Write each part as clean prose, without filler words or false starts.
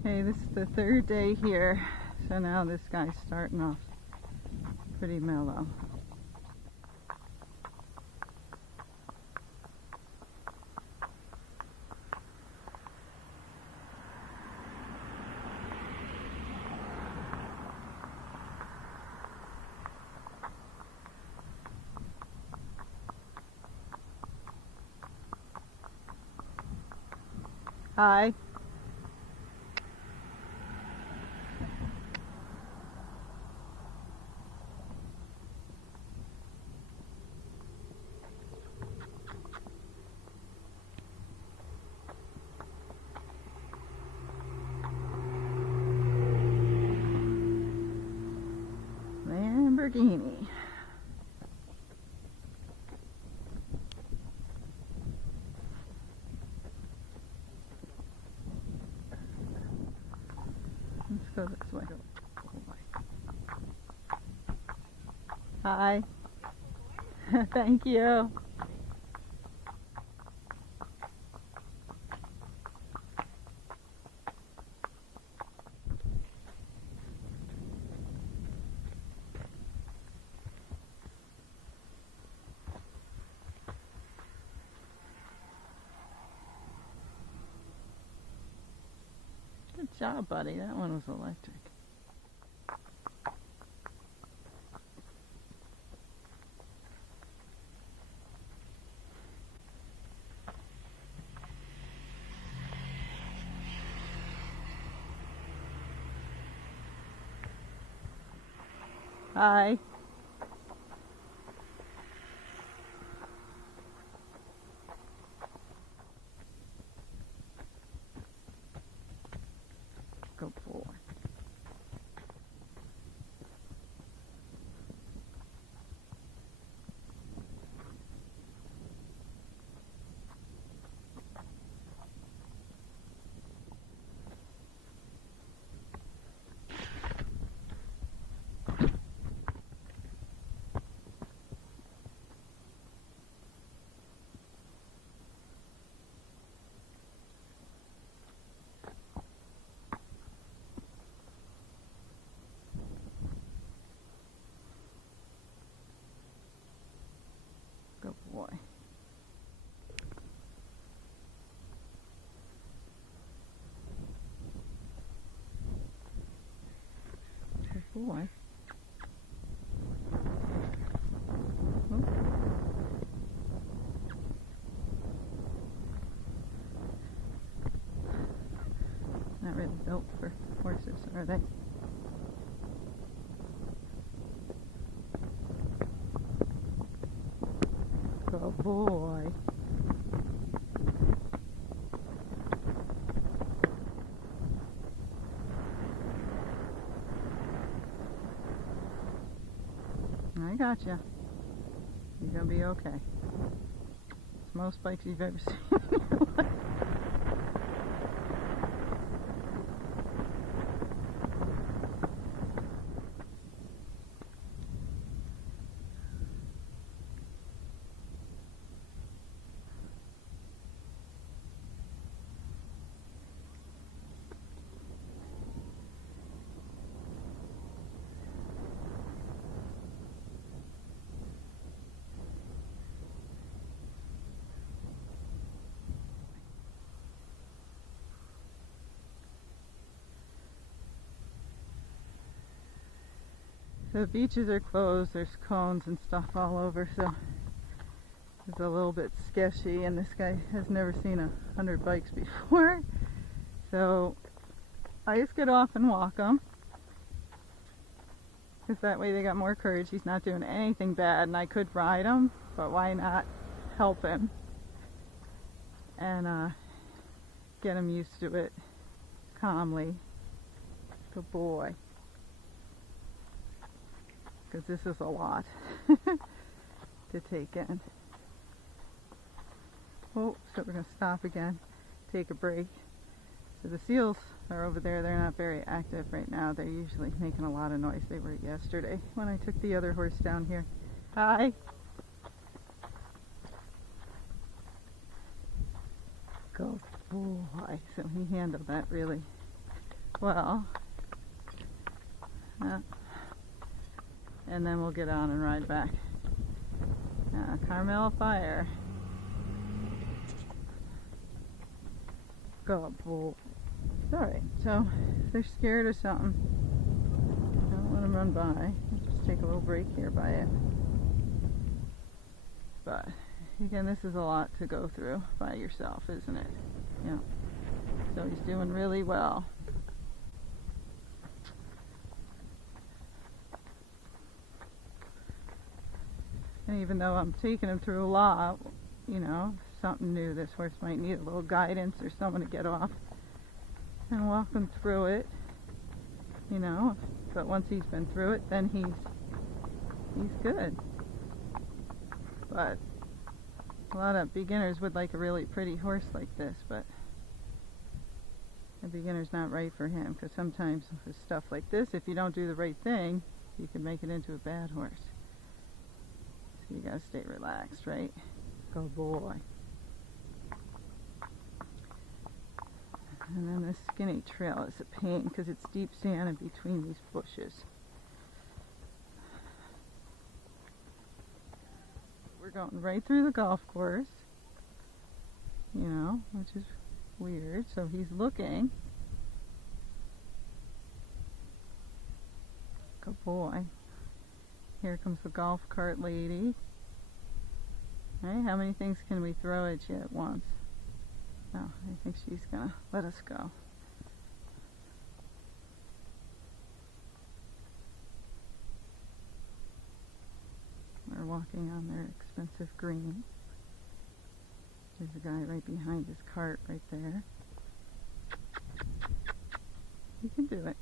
Okay, this is the third day here, so now this guy's starting off pretty mellow. Hi. Lamborghini. Let's go this way. Hi. Thank you. Good job, buddy. That one was electric. Hi. Good boy. Good boy. Good boy. Oh. Not really built for horses, are they? Good boy. I got you. You're gonna be okay. It's most bikes you've ever seen in your life. The beaches are closed, there's cones and stuff all over, so it's a little bit sketchy, and this guy has never seen 100 bikes before, so I just get off and walk them, because that way they got more courage. He's not doing anything bad, and I could ride him, but why not help him and get him used to it calmly. Good boy. Because this is a lot to take in. Oh, so we're going to stop again, take a break. So the seals are over there. They're not very active right now. They're usually making a lot of noise. They were yesterday when I took the other horse down here. Hi. Good boy. So he handled that really Well, and then we'll get on and ride back. Carmel Fire. Go, bull. Alright, so if they're scared of something, don't let them run by. Just take a little break here by it. But again, this is a lot to go through by yourself, isn't it? Yeah. So he's doing really well. And even though I'm taking him through a lot, you know, something new, this horse might need a little guidance or someone to get off and walk him through it, you know. But once he's been through it, then he's good. But a lot of beginners would like a really pretty horse like this, but a beginner's not right for him, because sometimes with stuff like this, if you don't do the right thing, you can make it into a bad horse. So you gotta stay relaxed, right? Go boy. And then this skinny trail is a pain because it's deep sand in between these bushes. We're going right through the golf course, you know, which is weird. So he's looking. Good boy. Here comes the golf cart lady. Right, how many things can we throw at you at once? Oh, I think she's gonna let us go. We're walking on their expensive green. There's a guy right behind his cart right there. You can do it.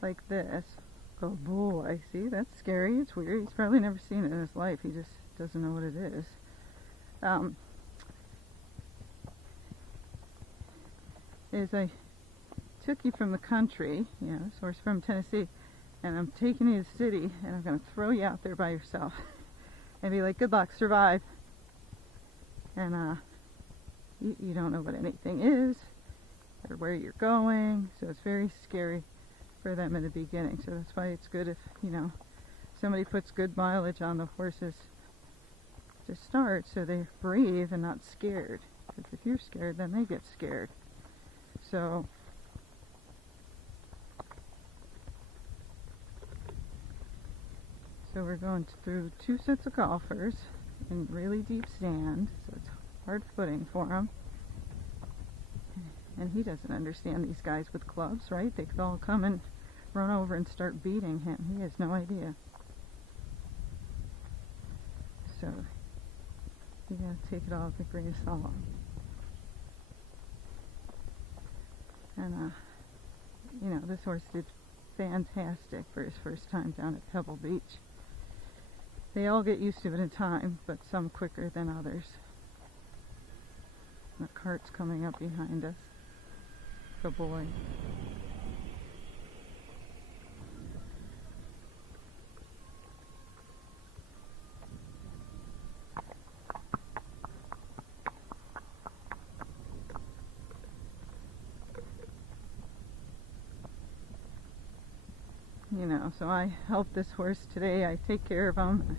Like this. Oh boy, see, that's scary. It's weird. He's probably never seen it in his life. He just doesn't know what it is. Is I took you from the country, you know, so we're from Tennessee, and I'm taking you to the city, and I'm going to throw you out there by yourself and be like, good luck, survive. And you don't know what anything is or where you're going, so it's very scary for them in the beginning. So that's why it's good if, you know, somebody puts good mileage on the horses to start, so they're brave and not scared. Because if you're scared, then they get scared. So we're going through two sets of golfers in really deep sand, so it's hard footing for him. And he doesn't understand these guys with clubs, right? They could all come and run over and start beating him. He has no idea. So you gotta take it all with a grain of salt. And you know, this horse did fantastic for his first time down at Pebble Beach. They all get used to it in time, but some quicker than others. The cart's coming up behind us. Good boy. You know, so I help this horse today. I take care of him,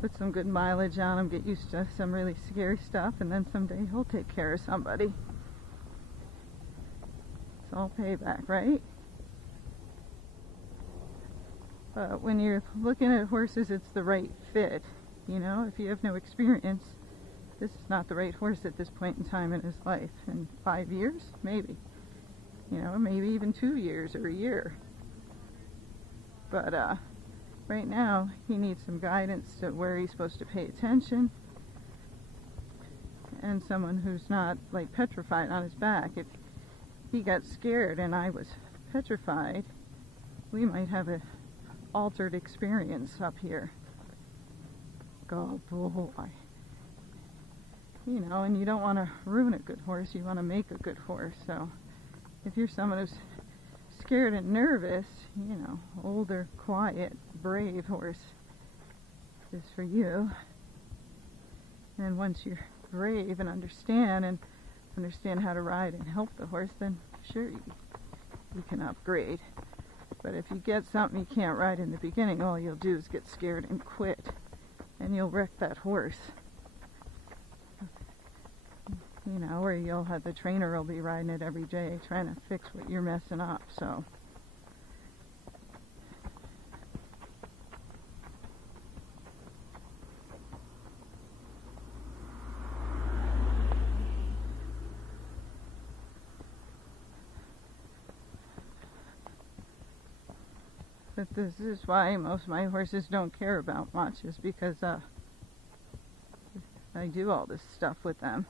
put some good mileage on him, get used to some really scary stuff, and then someday he'll take care of somebody. It's all payback, right? But when you're looking at horses, it's the right fit. You know, if you have no experience, this is not the right horse at this point in time in his life. In 5 years, maybe. You know, maybe even 2 years or a year. But right now, he needs some guidance to where he's supposed to pay attention, and someone who's not like petrified on his back. If he got scared and I was petrified, we might have an altered experience up here. Go boy. You know, and you don't want to ruin a good horse, you want to make a good horse. So if you're someone who's scared and nervous, you know, older, quiet, brave horse is for you. And once you're brave and understand how to ride and help the horse, then sure, you can upgrade. But if you get something you can't ride in the beginning, all you'll do is get scared and quit, and you'll wreck that horse. You know, or you'll have the trainer will be riding it every day trying to fix what you're messing up. So but this is why most of my horses don't care about much, is because I do all this stuff with them,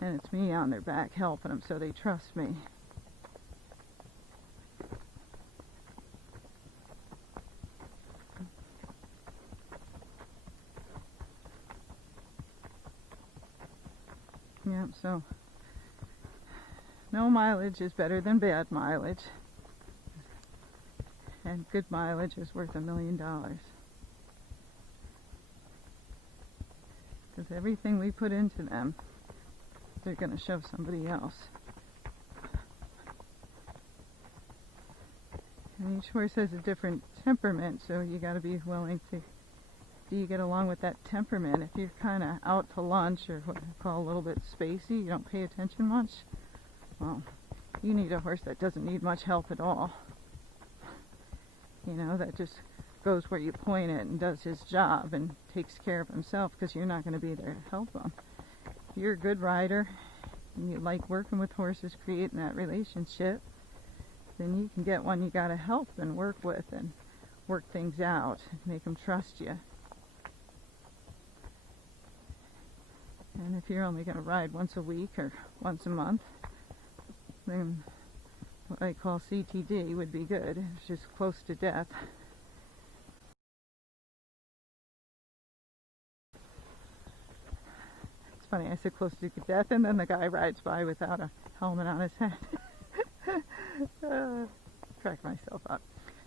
and it's me on their back helping them, so they trust me. Yep, so no mileage is better than bad mileage. And good mileage is worth $1 million. Because everything we put into them, they're going to show somebody else. And each horse has a different temperament, so you got to be willing to, do you get along with that temperament? If you're kind of out to lunch, or what I call a little bit spacey, you don't pay attention much, well, you need a horse that doesn't need much help at all. You know, that just goes where you point it and does his job and takes care of himself, because you're not going to be there to help him. If you're a good rider and you like working with horses, creating that relationship, then you can get one you got to help and work with and work things out, make them trust you. And if you're only going to ride once a week or once a month, then what I call CTD would be good. It's just close to death. It's funny, I said close to death, and then the guy rides by without a helmet on his head. Crack myself up.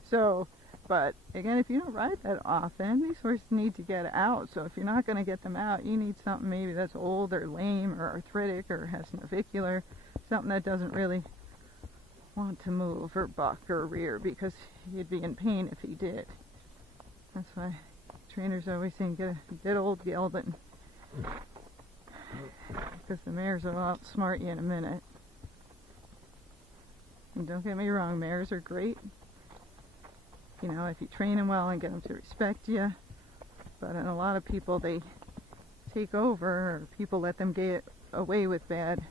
So, but again, if you don't ride that often, these horses need to get out. So if you're not going to get them out, you need something maybe that's old or lame or arthritic or has navicular, something that doesn't really want to move or buck or rear, because he'd be in pain if he did. That's why trainers are always saying get old gelding, because the mares will outsmart you in a minute. And don't get me wrong, mares are great, you know, if you train them well and get them to respect you. But in a lot of people, they take over, or people let them get away with bad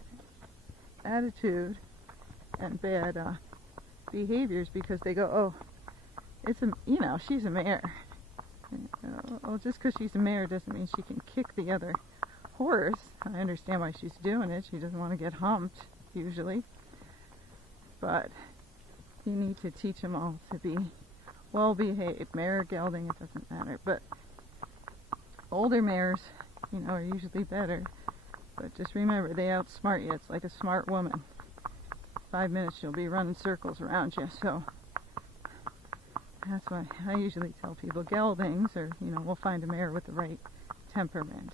attitude and bad behaviors, because they go, oh, it's a, you know, she's a mare. Well, just because she's a mare doesn't mean she can kick the other horse. I understand why she's doing it. She doesn't want to get humped usually, but you need to teach them all to be well behaved. Mare or gelding, it doesn't matter. But older mares, you know, are usually better. But just remember, they outsmart you. It's like a smart woman. 5 minutes she'll be running circles around you. So that's why I usually tell people geldings, or, you know, we'll find a mare with the right temperament.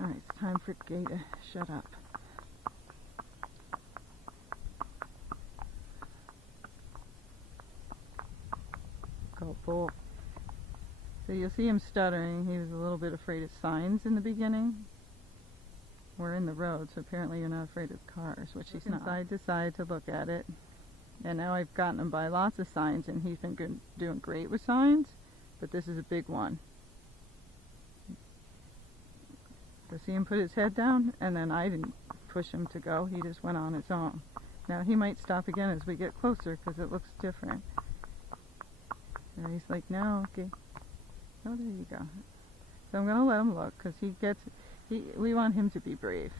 Alright, it's time for Gay to shut up. Go bull. So you'll see him stuttering. He was a little bit afraid of signs in the beginning. We're in the road, so apparently you're not afraid of cars, which he's not. Side to side to look at it. And now I've gotten him by lots of signs, and he's been doing great with signs, but this is a big one. So see him put his head down, and then I didn't push him to go. He just went on his own. Now he might stop again as we get closer, because it looks different. And he's like, no, okay. Oh, there you go. So I'm going to let him look, because we want him to be brave.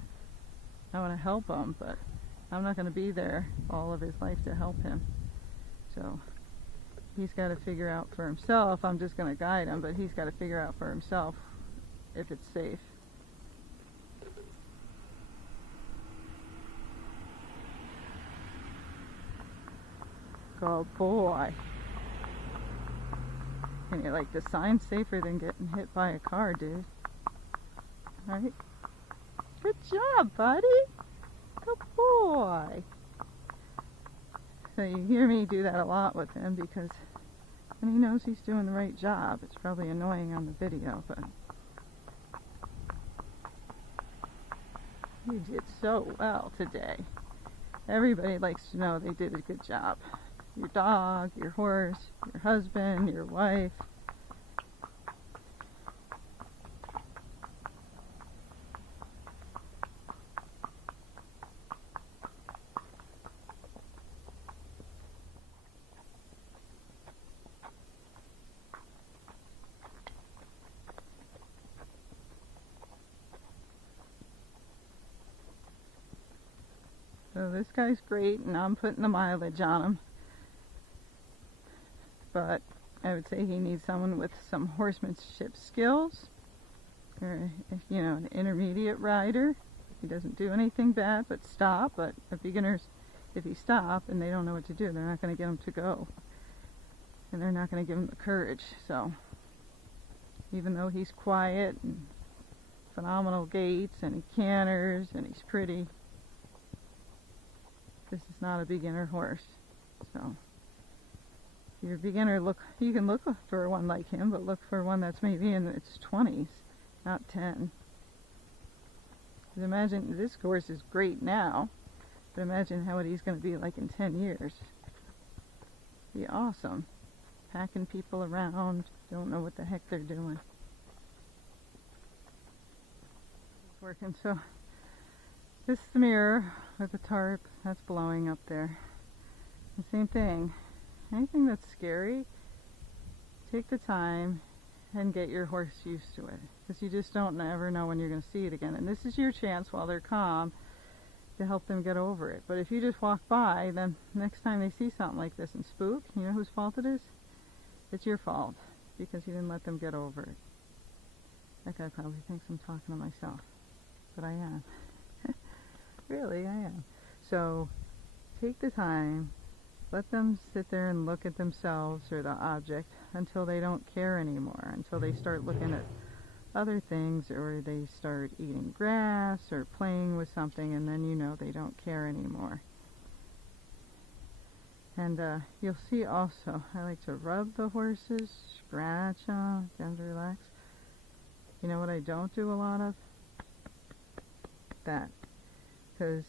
I want to help him, but I'm not going to be there all of his life to help him. So he's got to figure out for himself. I'm just going to guide him, but he's got to figure out for himself if it's safe. Good boy. And you're like, the sign's safer than getting hit by a car, dude. Right? Good job, buddy. Good boy. So you hear me do that a lot with him because when he knows he's doing the right job, it's probably annoying on the video, but you did so well today. Everybody likes to know they did a good job. Your dog, your horse, your husband, your wife. So this guy's great, and I'm putting the mileage on him. But I would say he needs someone with some horsemanship skills, or you know, an intermediate rider. He doesn't do anything bad but stop. But a beginner's, if he stop and they don't know what to do, they're not going to get him to go, and they're not going to give him the courage. So even though he's quiet and phenomenal gaits and he canters and he's pretty, this is not a beginner horse. So if you're a beginner, you can look for one like him, but look for one that's maybe in its 20s, not 10. Because imagine, this horse is great now, but imagine how he's going to be like in 10 years. Be awesome. Packing people around, don't know what the heck they're doing. It's working. So this is the mirror with the tarp that's blowing up there. The same thing. Anything that's scary, take the time and get your horse used to it, because you just don't ever know when you're going to see it again. And this is your chance while they're calm to help them get over it. But if you just walk by, then next time they see something like this and spook, you know whose fault it is? It's your fault, because you didn't let them get over it. That guy probably thinks I'm talking to myself, but I am. Really, I am. So take the time, let them sit there and look at themselves or the object until they don't care anymore, until they start looking at other things, or they start eating grass or playing with something, and then you know they don't care anymore. And you'll see also, I like to rub the horses, scratch them, get them to relax. You know what I don't do a lot of? That. Because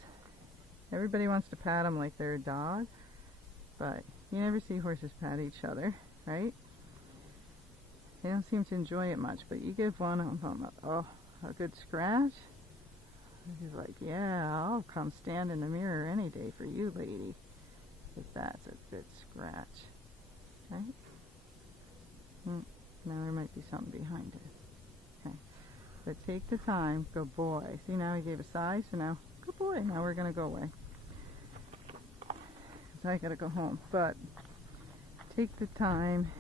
everybody wants to pat them like they're a dog, but you never see horses pat each other, right? They don't seem to enjoy it much, but you give one of them a good scratch, he's like, yeah, I'll come stand in the mirror any day for you, lady, if that's a good scratch, right? Now there might be something behind it. Okay, but take the time, good boy. See, now he gave a sigh, so now, good boy, now we're going to go away. Because I got to go home. But take the time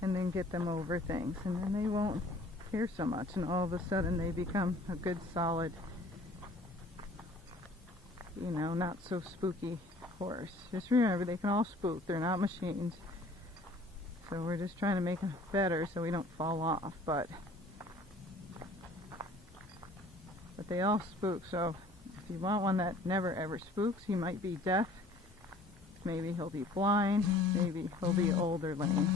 and then get them over things. And then they won't care so much. And all of a sudden they become a good, solid, you know, not so spooky horse. Just remember, they can all spook. They're not machines. So we're just trying to make them better so we don't fall off. But they all spook. So if you want one that never ever spooks, he might be deaf, maybe he'll be blind, maybe he'll be older lame.